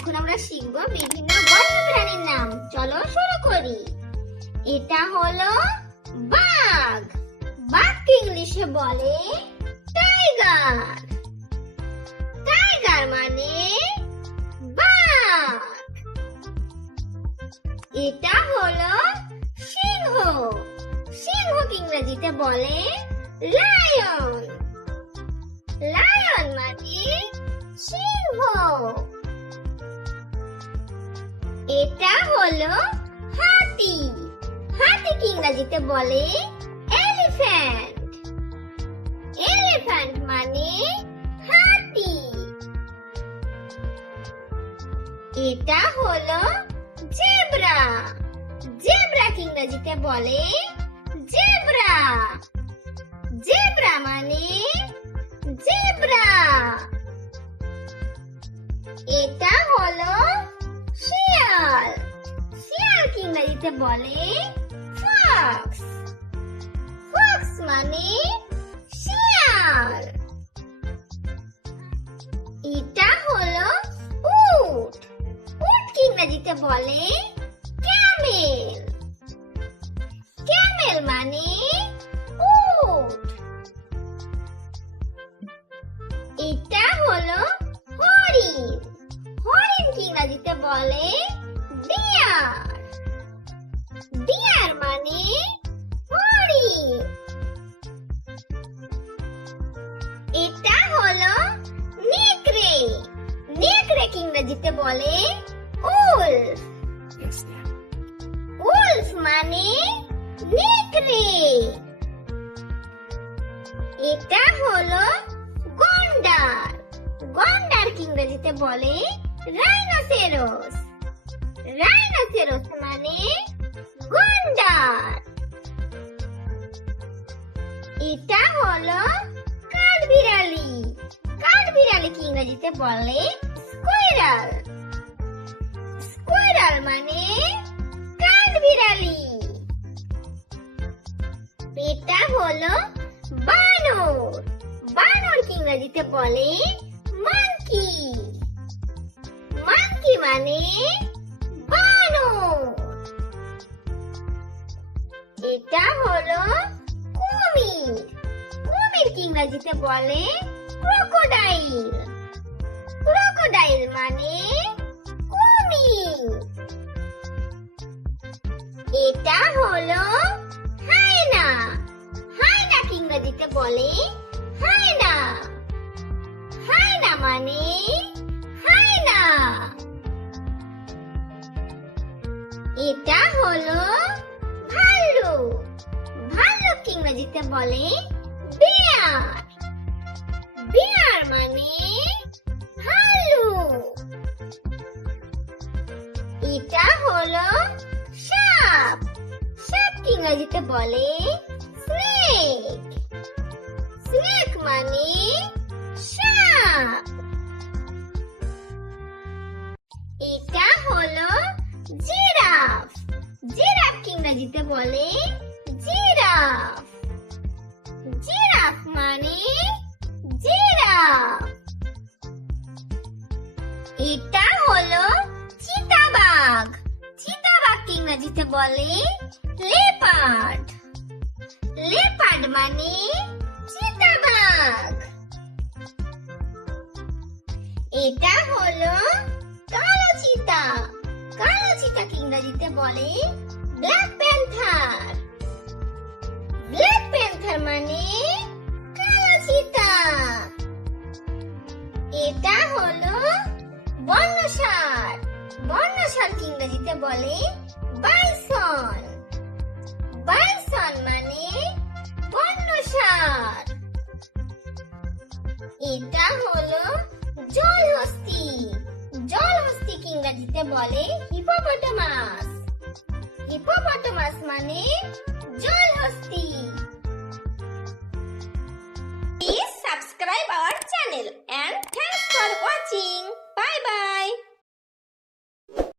এখন আমরা শিখব বিভিন্ন বন্য প্রাণীর নাম। চলো শুরু করি। এটা হলো বাঘ। বাঘকে ইংলিশে বলে টাইগার। টাইগার মানে বাঘ। এটা হলো সিংহ। সিংহকে ইংরেজিতে বলে লায়ন। লায়ন মানে সিংহ। এটা হলো হাতি। হাতিকে ইংরেজিতে বলে এলিফ্যান্ট। এলিফ্যান্ট মানে হাতি। এটা হলো জেব্রা। জেব্রাকে ইংরেজিতে বলে জেব্রা। জেব্রা মানে জেব্রা। এটা হলো শিয়াল। শিয়ালকে ইংরেজিতে বলে ফক্স। ফক্স মানে শিয়াল। এটা হলো উট। উটকে ইংরেজিতে বলে ক্যামেল। ক্যামেল মানে উট। এটা হলো হরিণ। হরিণকে ইংরেজিতে বলে ডিয়ার। ডিয়ার মানে হরিণ। এটা হলো নেকড়ে। নেকড়েকে ইংরেজিতে বলে উলফ। উলফ মানে নেকড়ে। এটা হলো গন্ডার। গন্ডারকে ইংরেজিতে বলে রাইনোসেরস। রাইনোসেরস মানে গন্ডার। এটা হলো কাঠবিড়ালি। কাঠবিড়ালিকে ইংরেজিতে বলে স্কুইরাল। স্কুইরাল মানে কাঠবিড়ালি। এটা হলো বানর। বানরকে ইংরেজিতে বলে মাঙ্কি। মাঙ্কি মানে বানর। এটা হলো কুমির। কুমিরকে ইংরেজিতে বলে ক্রোকোডাইল। ক্রোকোডাইল মানে কুমির। এটা হলো হায়না। হায়নাকে ইংরেজিতে বলে হায়না। হায়না মানে হায়না। এটা হলো ভাল্লুক। ভাল্লুককে ইংরেজিতে বলে বেয়ার। বেয়ার মানে ভাল্লুক। এটা হলো সাপ। সাপকে ইংরেজিতে বলে স্নেক। স্নেক মানে সাপ। এটা হলো জিরাফ। জিরাফকে ইংরেজিতে বলে জিরাফ। জিরাফ মানে জিরাফ। এটা হলো চিতাবাঘ। চিতাবাঘকে ইংরেজিতে বলে লেপার্ড। লেপার্ড মানে চিতাবাঘ। এটা হলো কালো চিতা। কালো চিতাকে ইংরেজিতে বলে ব্ল্যাক প্যান্থার। ব্ল্যাক প্যান্থার মানে কালো চিতা। এটা হলো বন্য ষাঁড়। বন্য ষাঁড়কে ইংরেজিতে বলে বাইসন। বাইসন মানে বন্য ষাঁড়। এটা হলো জলহস্তী। জলহস্তিকে ইংরেজিতে বলে হিপোপটামাস। হিপোপটামাস মানে জলহস্তী। Please subscribe our channel and thanks for watching.